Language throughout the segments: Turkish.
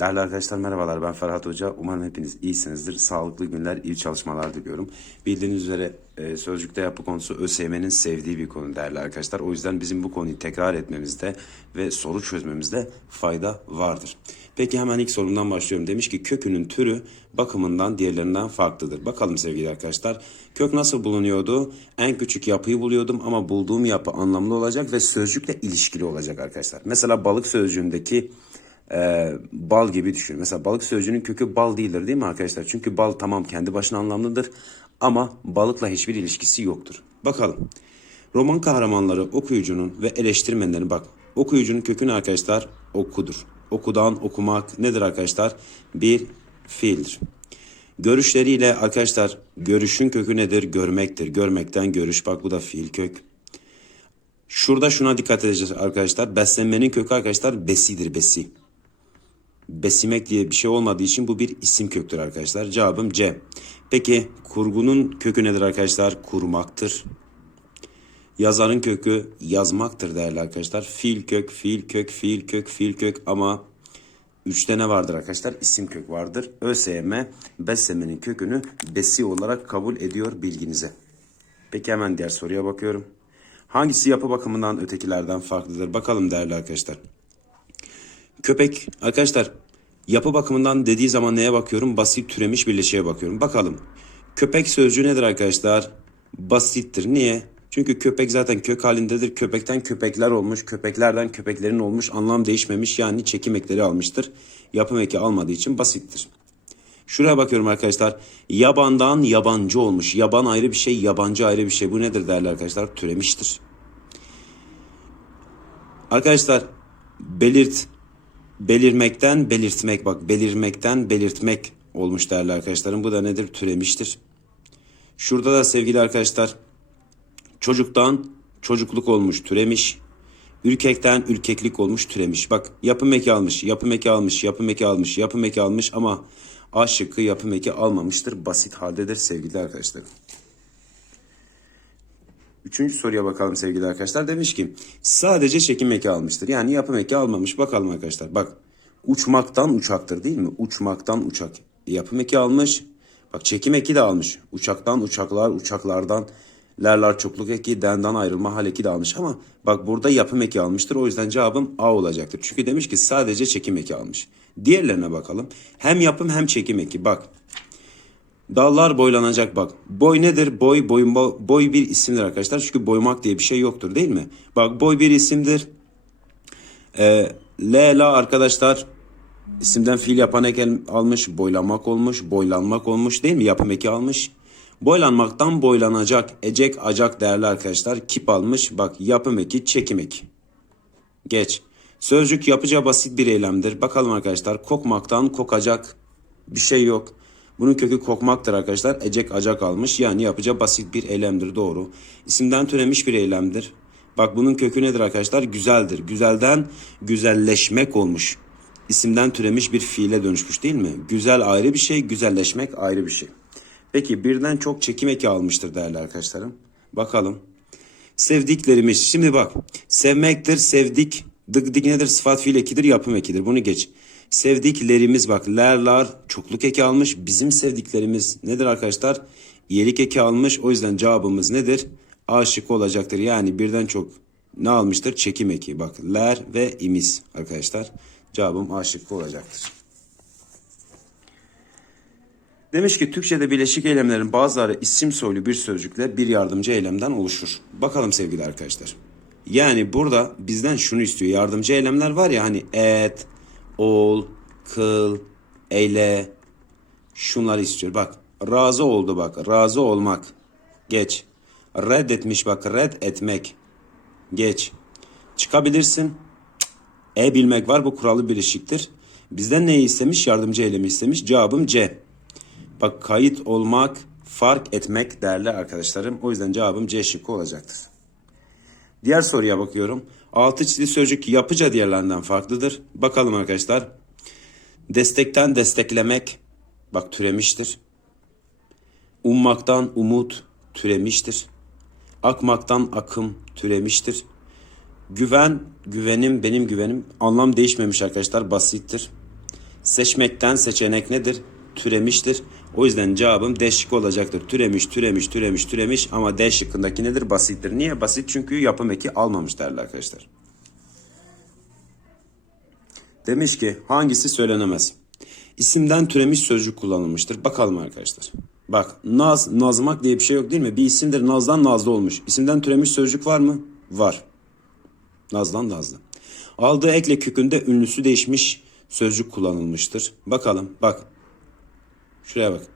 Değerli arkadaşlar merhabalar ben Ferhat Hoca. Umarım hepiniz iyisinizdir. Sağlıklı günler, iyi çalışmalar diliyorum. Bildiğiniz üzere e, sözcükte yapı konusu ÖSYM'nin sevdiği bir konu değerli arkadaşlar. O yüzden bizim bu konuyu tekrar etmemizde ve soru çözmemizde fayda vardır. Peki hemen ilk sorumdan başlıyorum. Demiş ki kökünün türü bakımından diğerlerinden farklıdır. Bakalım sevgili arkadaşlar. Kök nasıl bulunuyordu? En küçük yapıyı buluyordum ama bulduğum yapı anlamlı olacak ve sözcükle ilişkili olacak arkadaşlar. Mesela balık sözcüğündeki e, bal gibi düşün. Mesela balık sözcüğünün kökü bal değildir değil mi arkadaşlar? Çünkü bal tamam kendi başına anlamlıdır ama balıkla hiçbir ilişkisi yoktur. Bakalım. Roman kahramanları okuyucunun ve eleştirmenlerin bak okuyucunun kökünü arkadaşlar okudur. Okudan okumak nedir arkadaşlar? Bir fiildir. Görüşleriyle arkadaşlar görüşün kökü nedir? Görmektir. Görmekten görüş. Bak bu da fiil kök. Şurada şuna dikkat edeceğiz arkadaşlar. Beslenmenin kökü arkadaşlar besidir besi. Besimek diye bir şey olmadığı için bu bir isim köktür arkadaşlar. Cevabım C. Peki kurgunun kökü nedir arkadaşlar? Kurmaktır. Yazarın kökü yazmaktır değerli arkadaşlar. Fiil kök, fiil kök, fiil kök, fiil kök ama üçte ne vardır arkadaşlar? İsim kök vardır. ÖSYM beslemenin kökünü besi olarak kabul ediyor bilginize. Peki hemen diğer soruya bakıyorum. Hangisi yapı bakımından ötekilerden farklıdır? Bakalım değerli arkadaşlar. Köpek arkadaşlar yapı bakımından dediği zaman neye bakıyorum? Basit türemiş birleşiğe bakıyorum. Bakalım. Köpek sözcüğü nedir arkadaşlar? Basittir. Niye? Çünkü köpek zaten kök halindedir. Köpekten köpekler olmuş. Köpeklerden köpeklerin olmuş. Anlam değişmemiş. Yani çekim ekleri almıştır. Yapım eki almadığı için basittir. Şuraya bakıyorum arkadaşlar. Yabandan yabancı olmuş. Yaban ayrı bir şey, yabancı ayrı bir şey. Bu nedir değerli arkadaşlar? Türemiştir. Arkadaşlar belirt belirmekten belirtmek bak belirmekten belirtmek olmuş değerli arkadaşlarım. Bu da nedir? Türemiştir. Şurada da sevgili arkadaşlar çocuktan çocukluk olmuş türemiş. Ürkekten ürkeklik olmuş türemiş. Bak yapım eki almış, yapım eki almış, yapım eki almış, yapım eki almış ama A şıkkı yapım eki almamıştır. Basit haldedir sevgili arkadaşlar. Üçüncü soruya bakalım sevgili arkadaşlar. Demiş ki sadece çekim eki almıştır. Yani yapım eki almamış. Bakalım arkadaşlar. Bak uçmaktan uçaktır değil mi? Uçmaktan uçak. Yapım eki almış. Bak çekim eki de almış. Uçaktan uçaklar, uçaklardan lerler çokluk eki, denden ayrılma hal eki de almış. Ama bak burada yapım eki almıştır. O yüzden cevabım A olacaktır. Çünkü demiş ki sadece çekim eki almış. Diğerlerine bakalım. Hem yapım hem çekim eki. Bak Dallar boylanacak bak. Boy nedir? Boy, boy, boy bir isimdir arkadaşlar. Çünkü boymak diye bir şey yoktur değil mi? Bak boy bir isimdir. Ee, Lela arkadaşlar isimden fiil yapan eken almış. Boylanmak olmuş. Boylanmak olmuş değil mi? Yapım eki almış. Boylanmaktan boylanacak. Ecek acak değerli arkadaşlar. Kip almış. Bak yapım eki çekim eki. Geç. Sözcük yapıca basit bir eylemdir. Bakalım arkadaşlar. Kokmaktan kokacak bir şey yok. Bunun kökü kokmaktır arkadaşlar. Ecek acak almış. Yani yapacağı basit bir eylemdir. Doğru. İsimden türemiş bir eylemdir. Bak bunun kökü nedir arkadaşlar? Güzeldir. Güzelden güzelleşmek olmuş. İsimden türemiş bir fiile dönüşmüş değil mi? Güzel ayrı bir şey, güzelleşmek ayrı bir şey. Peki birden çok çekim eki almıştır değerli arkadaşlarım. Bakalım. Sevdiklerimiz. Şimdi bak. Sevmektir, sevdik. Dık dik nedir? Sıfat fiil ekidir, yapım ekidir. Bunu geç. Sevdiklerimiz bak lerlar çokluk eki almış. Bizim sevdiklerimiz nedir arkadaşlar? İyelik eki almış. O yüzden cevabımız nedir? A şıkkı olacaktır. Yani birden çok ne almıştır? Çekim eki. Bak ler ve imiz arkadaşlar. Cevabım A şıkkı olacaktır. Demiş ki Türkçe'de bileşik eylemlerin bazıları isim soylu bir sözcükle bir yardımcı eylemden oluşur. Bakalım sevgili arkadaşlar. Yani burada bizden şunu istiyor. Yardımcı eylemler var ya hani et, ol, kıl, eyle şunları istiyor. Bak razı oldu bak razı olmak. Geç. Reddetmiş bak red etmek. Geç. Çıkabilirsin. E bilmek var bu kuralı birleşiktir. Bizden neyi istemiş? Yardımcı eylemi istemiş. Cevabım C. Bak kayıt olmak, fark etmek değerli arkadaşlarım. O yüzden cevabım C şıkkı olacaktır. Diğer soruya bakıyorum. Altı çizili sözcük yapıca diğerlerinden farklıdır. Bakalım arkadaşlar. Destekten desteklemek bak türemiştir. Ummaktan umut türemiştir. Akmaktan akım türemiştir. Güven, güvenim, benim güvenim anlam değişmemiş arkadaşlar basittir. Seçmekten seçenek nedir? Türemiştir. O yüzden cevabım D şıkkı olacaktır. Türemiş, türemiş, türemiş, türemiş ama D şıkkındaki nedir? Basittir. Niye? Basit çünkü yapım eki almamış değerli arkadaşlar. Demiş ki hangisi söylenemez? İsimden türemiş sözcük kullanılmıştır. Bakalım arkadaşlar. Bak naz, nazmak diye bir şey yok değil mi? Bir isimdir nazdan nazlı olmuş. İsimden türemiş sözcük var mı? Var. Nazdan nazlı. Aldığı ekle kökünde ünlüsü değişmiş sözcük kullanılmıştır. Bakalım bak. Şuraya bak.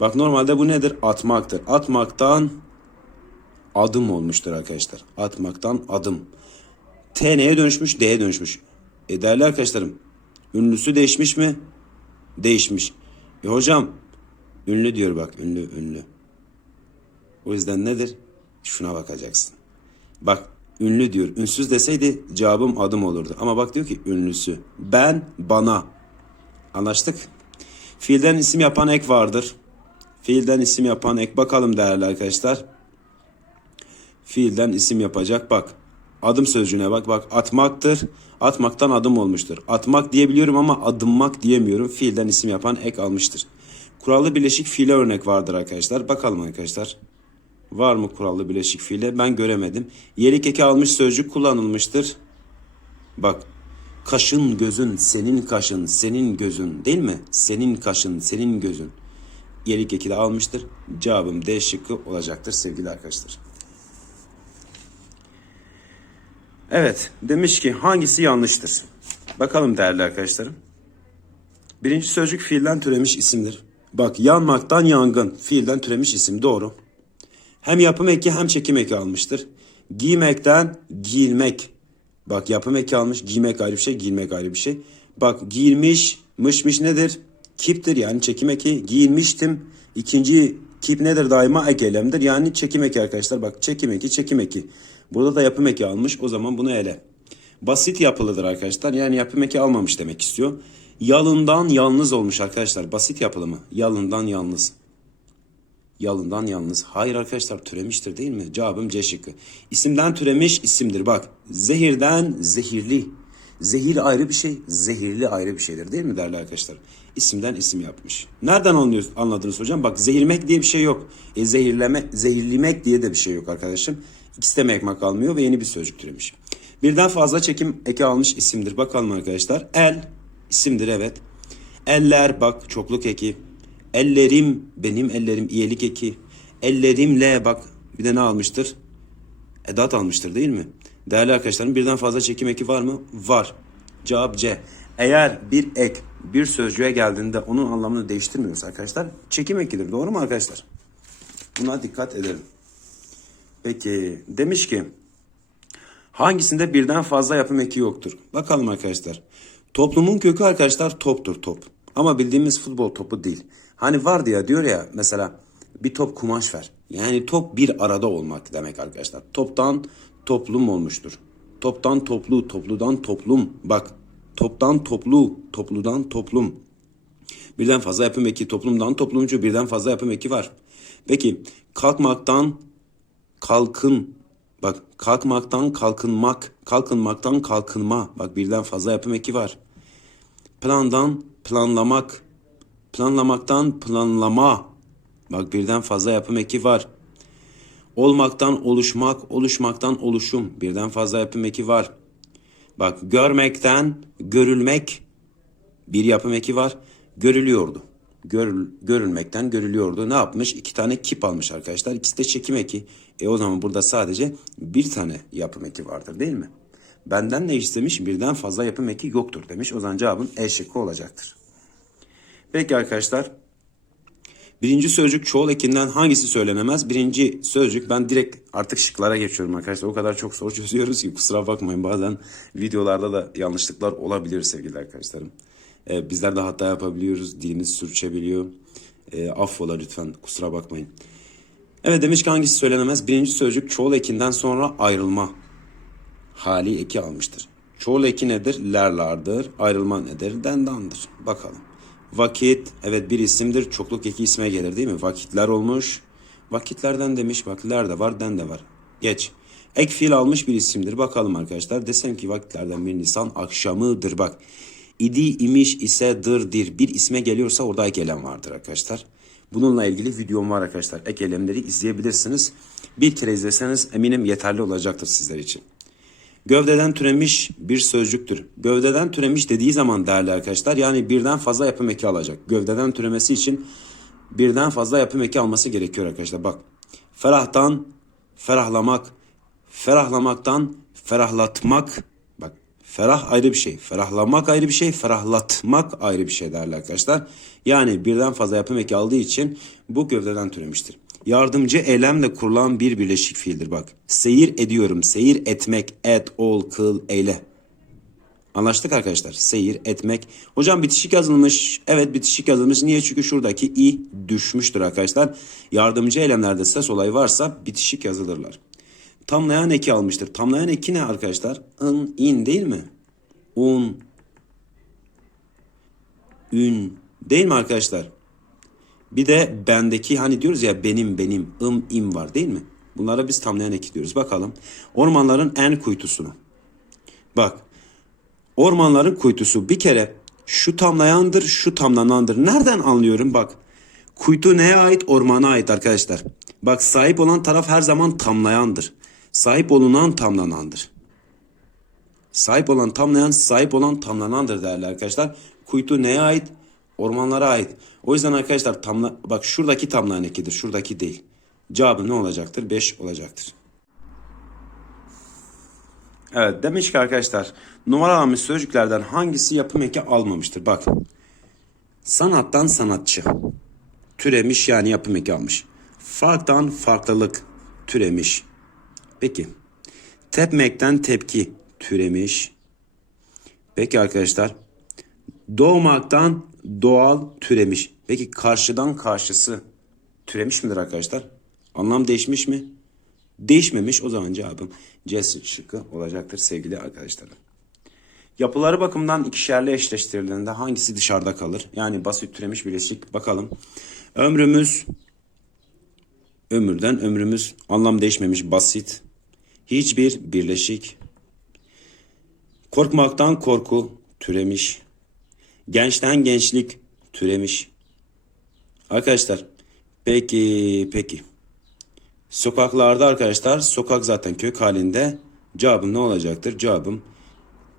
Bak normalde bu nedir? Atmaktır. Atmaktan adım olmuştur arkadaşlar. Atmaktan adım. T neye dönüşmüş? D'ye dönüşmüş. E değerli arkadaşlarım. Ünlüsü değişmiş mi? Değişmiş. E hocam ünlü diyor bak ünlü ünlü. O yüzden nedir? Şuna bakacaksın. Bak ünlü diyor. Ünsüz deseydi cevabım adım olurdu. Ama bak diyor ki ünlüsü. Ben bana. Anlaştık. Fiilden isim yapan ek vardır. Fiilden isim yapan ek bakalım değerli arkadaşlar. Fiilden isim yapacak bak. Adım sözcüğüne bak bak atmaktır. Atmaktan adım olmuştur. Atmak diyebiliyorum ama adımmak diyemiyorum. Fiilden isim yapan ek almıştır. Kurallı birleşik fiile örnek vardır arkadaşlar. Bakalım arkadaşlar. Var mı kurallı birleşik fiile? Ben göremedim. Yerik eki almış sözcük kullanılmıştır. Bak. Kaşın gözün, senin kaşın, senin gözün değil mi? Senin kaşın, senin gözün. Yerik eki de almıştır. Cevabım D şıkkı olacaktır sevgili arkadaşlar. Evet, demiş ki hangisi yanlıştır? Bakalım değerli arkadaşlarım. Birinci sözcük fiilden türemiş isimdir. Bak yanmaktan yangın, fiilden türemiş isim doğru. Hem yapım eki hem çekim eki almıştır. Giymekten giyilmek. Bak yapım eki almış, giymek ayrı bir şey, giyilmek ayrı bir şey. Bak giyilmiş, mışmış nedir? Kiptir yani çekim eki. Giyilmiştim. İkinci kip nedir daima ek. Yani çekim eki arkadaşlar. Bak çekim eki, çekim eki. Burada da yapım eki almış. O zaman bunu ele. Basit yapılıdır arkadaşlar. Yani yapım eki almamış demek istiyor. Yalından yalnız olmuş arkadaşlar. Basit yapılı mı? Yalından yalnız. Yalından yalnız. Hayır arkadaşlar türemiştir değil mi? Cevabım C şıkkı. İsimden türemiş isimdir. Bak zehirden zehirli. Zehir ayrı bir şey, zehirli ayrı bir şeydir değil mi değerli arkadaşlar? İsimden isim yapmış. Nereden anlıyoruz, anladınız hocam? Bak zehirmek diye bir şey yok. E, zehirleme, zehirlemek diye de bir şey yok arkadaşım. İkisi de mekmak almıyor ve yeni bir sözcük türemiş. Birden fazla çekim eki almış isimdir. Bakalım arkadaşlar. El isimdir evet. Eller bak çokluk eki. Ellerim benim ellerim iyilik eki. Ellerimle bak bir de ne almıştır? Edat almıştır değil mi? Değerli arkadaşlarım birden fazla çekim eki var mı? Var. Cevap C. Eğer bir ek bir sözcüğe geldiğinde onun anlamını değiştirmiyorsa arkadaşlar çekim ekidir. Doğru mu arkadaşlar? Buna dikkat edelim. Peki demiş ki hangisinde birden fazla yapım eki yoktur? Bakalım arkadaşlar. Toplumun kökü arkadaşlar toptur top. Ama bildiğimiz futbol topu değil. Hani vardı ya diyor ya mesela bir top kumaş ver. Yani top bir arada olmak demek arkadaşlar. Toptan toplum olmuştur. Toptan toplu, topludan toplum. Bak toptan toplu, topludan toplum. Birden fazla yapım eki, toplumdan toplumcu birden fazla yapım eki var. Peki kalkmaktan kalkın. Bak kalkmaktan kalkınmak, kalkınmaktan kalkınma. Bak birden fazla yapım eki var. Plandan planlamak, planlamaktan planlama. Bak birden fazla yapım eki var. Olmaktan oluşmak, oluşmaktan oluşum. Birden fazla yapım eki var. Bak görmekten görülmek bir yapım eki var. Görülüyordu. Görül, görülmekten görülüyordu. Ne yapmış? İki tane kip almış arkadaşlar. İkisi de çekim eki. E o zaman burada sadece bir tane yapım eki vardır değil mi? Benden ne istemiş? Birden fazla yapım eki yoktur demiş. O zaman cevabın E şıkkı olacaktır. Peki arkadaşlar. Birinci sözcük çoğul ekinden hangisi söylenemez? Birinci sözcük ben direkt artık şıklara geçiyorum arkadaşlar. O kadar çok soru çözüyoruz ki kusura bakmayın. Bazen videolarda da yanlışlıklar olabilir sevgili arkadaşlarım. Ee, bizler de hata yapabiliyoruz. Dilimiz sürçebiliyor. Ee, affola lütfen kusura bakmayın. Evet demiş ki hangisi söylenemez? Birinci sözcük çoğul ekinden sonra ayrılma hali eki almıştır. Çoğul eki nedir? Lerlardır. Ayrılma nedir? Dendandır. Bakalım. Vakit evet bir isimdir. Çokluk eki isme gelir değil mi? Vakitler olmuş. Vakitlerden demiş. Bak ler de var, den de var. Geç. Ek fiil almış bir isimdir. Bakalım arkadaşlar. Desem ki vakitlerden bir Nisan akşamıdır. Bak. İdi, imiş, ise, dır, dir bir isme geliyorsa orada ek elem vardır arkadaşlar. Bununla ilgili videom var arkadaşlar. Ek elemleri izleyebilirsiniz. Bir kere izleseniz eminim yeterli olacaktır sizler için. Gövdeden türemiş bir sözcüktür. Gövdeden türemiş dediği zaman değerli arkadaşlar yani birden fazla yapım eki alacak. Gövdeden türemesi için birden fazla yapım eki alması gerekiyor arkadaşlar. Bak ferahtan ferahlamak, ferahlamaktan ferahlatmak. Bak ferah ayrı bir şey, ferahlamak ayrı bir şey, ferahlatmak ayrı bir şey değerli arkadaşlar. Yani birden fazla yapım eki aldığı için bu gövdeden türemiştir. Yardımcı eylemle kurulan bir birleşik fiildir bak. Seyir ediyorum, seyir etmek, et, ol, kıl, eyle. Anlaştık arkadaşlar. Seyir, etmek. Hocam bitişik yazılmış. Evet bitişik yazılmış. Niye? Çünkü şuradaki i düşmüştür arkadaşlar. Yardımcı eylemlerde ses olayı varsa bitişik yazılırlar. Tamlayan eki almıştır. Tamlayan eki ne arkadaşlar? ın, in değil mi? Un, ün değil mi arkadaşlar? Bir de bendeki hani diyoruz ya benim benim ım im var değil mi? Bunlara biz tamlayan eki diyoruz. Bakalım. Ormanların en kuytusunu. Bak. Ormanların kuytusu bir kere şu tamlayandır, şu tamlanandır. Nereden anlıyorum? Bak. Kuytu neye ait? Ormana ait arkadaşlar. Bak sahip olan taraf her zaman tamlayandır. Sahip olunan tamlanandır. Sahip olan tamlayan, sahip olan tamlanandır değerli arkadaşlar. Kuytu neye ait? Ormanlara ait. O yüzden arkadaşlar tamla, bak şuradaki tamlayan ekidir, şuradaki değil. Cevabı ne olacaktır? 5 olacaktır. Evet demiş ki arkadaşlar numaralanmış sözcüklerden hangisi yapım eki almamıştır? Bak sanattan sanatçı türemiş yani yapım eki almış. Farktan farklılık türemiş. Peki tepmekten tepki türemiş. Peki arkadaşlar doğmaktan doğal türemiş. Peki karşıdan karşısı türemiş midir arkadaşlar? Anlam değişmiş mi? Değişmemiş o zaman cevabım C şıkkı olacaktır sevgili arkadaşlarım. Yapıları bakımından ikişerli eşleştirildiğinde hangisi dışarıda kalır? Yani basit türemiş birleşik bakalım. Ömrümüz ömürden ömrümüz anlam değişmemiş basit. Hiçbir birleşik. Korkmaktan korku türemiş. Gençten gençlik türemiş. Arkadaşlar peki peki. Sokaklarda arkadaşlar sokak zaten kök halinde. Cevabım ne olacaktır? Cevabım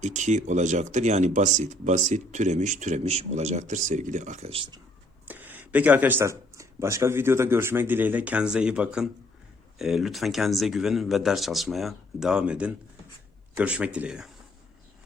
2 olacaktır. Yani basit, basit, türemiş, türemiş olacaktır sevgili arkadaşlar. Peki arkadaşlar başka bir videoda görüşmek dileğiyle kendinize iyi bakın. Ee, lütfen kendinize güvenin ve ders çalışmaya devam edin. Görüşmek dileğiyle.